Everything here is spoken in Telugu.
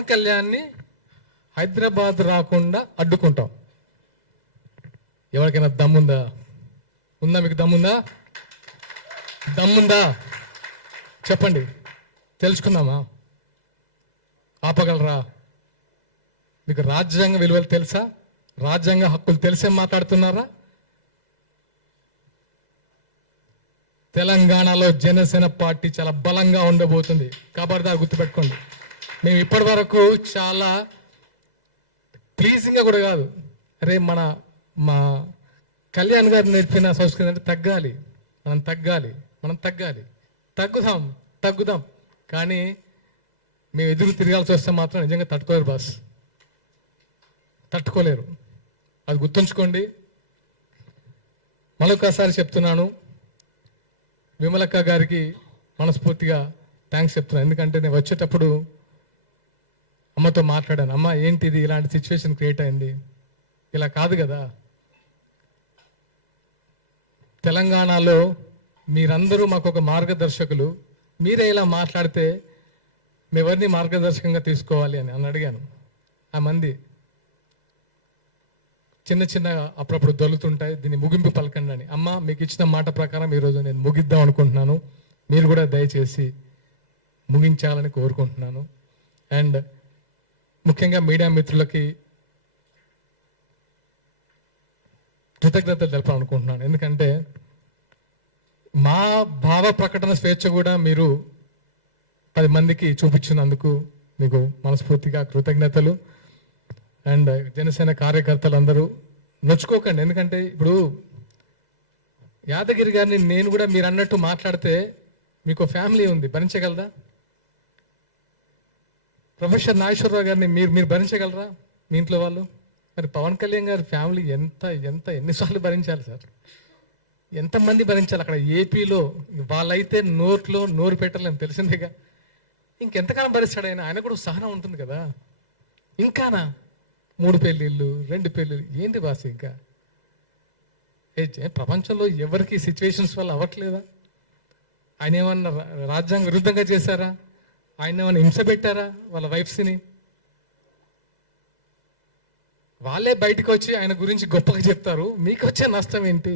పవన్ కళ్యాణ్ని హైదరాబాద్ రాకుండా అడ్డుకుంటాం. ఎవరికైనా దమ్ముందా? మీకు దమ్ముందా? చెప్పండి, తెలుసుకుందామా? ఆపగలరా? మీకు రాజ్యాంగ విలువలు తెలుసా? రాజ్యాంగ హక్కులు తెలిసే మాట్లాడుతున్నారా? తెలంగాణలో జనసేన పార్టీ చాలా బలంగా ఉండబోతుంది. ఖబర్దార్, గుర్తుపెట్టుకోండి. మేము ఇప్పటి వరకు చాలా ప్లీజింగ్గా కూడా కాదు, అరే మా కళ్యాణ్ గారు నేర్పిన సంస్కృతి అంటే తగ్గాలి, మనం తగ్గుదాం. కానీ మేము ఎదురు తిరగాల్సి వస్తే మాత్రం నిజంగా తట్టుకోలేరు బాస్, తట్టుకోలేరు. అది గుర్తుంచుకోండి. మరొకసారి చెప్తున్నాను, విమలక్క గారికి మనస్ఫూర్తిగా థ్యాంక్స్ చెప్తున్నాను. ఎందుకంటే నేను వచ్చేటప్పుడు అమ్మతో మాట్లాడాను. అమ్మ, ఏంటిది ఇలాంటి సిచ్యువేషన్ క్రియేట్ అయింది, ఇలా కాదు కదా. తెలంగాణలో మీరందరూ మాకు ఒక మార్గదర్శకులు, మీరే ఇలా మాట్లాడితే మేవరిని మార్గదర్శకంగా తీసుకోవాలి అని అడిగాను. ఆ మంది చిన్న అప్పుడప్పుడు దొలుతుంటాయి, దీన్ని ముగింపు పలకండి అని. అమ్మ, మీకు ఇచ్చిన మాట ప్రకారం ఈరోజు నేను ముగిద్దాం అనుకుంటున్నాను. మీరు కూడా దయచేసి ముగించాలని కోరుకుంటున్నాను. అండ్ ముఖ్యంగా మీడియా మిత్రులకి కృతజ్ఞతలు తెలపాలనుకుంటున్నాను. ఎందుకంటే మా భావ ప్రకటన స్వేచ్ఛ కూడా మీరు 10 మందికి చూపించినందుకు మీకు మనస్ఫూర్తిగా కృతజ్ఞతలు. అండ్ జనసేన కార్యకర్తలందరూ నొచ్చుకోకండి. ఎందుకంటే ఇప్పుడు యాదగిరి గారిని నేను కూడా మీరు అన్నట్టు మాట్లాడితే మీకు ఫ్యామిలీ ఉంది, భరించగలరా? ప్రొఫెసర్ నాగేశ్వరరావు గారిని మీరు భరించగలరా, మీ ఇంట్లో వాళ్ళు? మరి పవన్ కళ్యాణ్ గారి ఫ్యామిలీ ఎన్నిసార్లు భరించాలి సార్? ఎంతమంది భరించాలి? అక్కడ ఏపీలో వాళ్ళైతే నోరు పెట్టలేము, తెలిసిందేగా. ఇంకెంతకాలం భరిస్తాడు ఆయన కూడా సహనం ఉంటుంది కదా. ఇంకానా 3 పెళ్ళిళ్ళు 2 పెళ్ళిళ్ళు ఏంటి బాస్? ఇంకా ప్రపంచంలో ఎవరికి సిచ్యువేషన్స్ వల్ల అవ్వట్లేదా? ఆయన ఏమన్నా రాజ్యాంగ విరుద్ధంగా చేశారా? ఆయన ఏమన్నా హింస పెట్టారా వాళ్ళ వైఫ్స్ని? వాళ్ళే బయటకు వచ్చి ఆయన గురించి గొప్పగా చెప్తారు. మీకు వచ్చే నష్టం ఏంటి?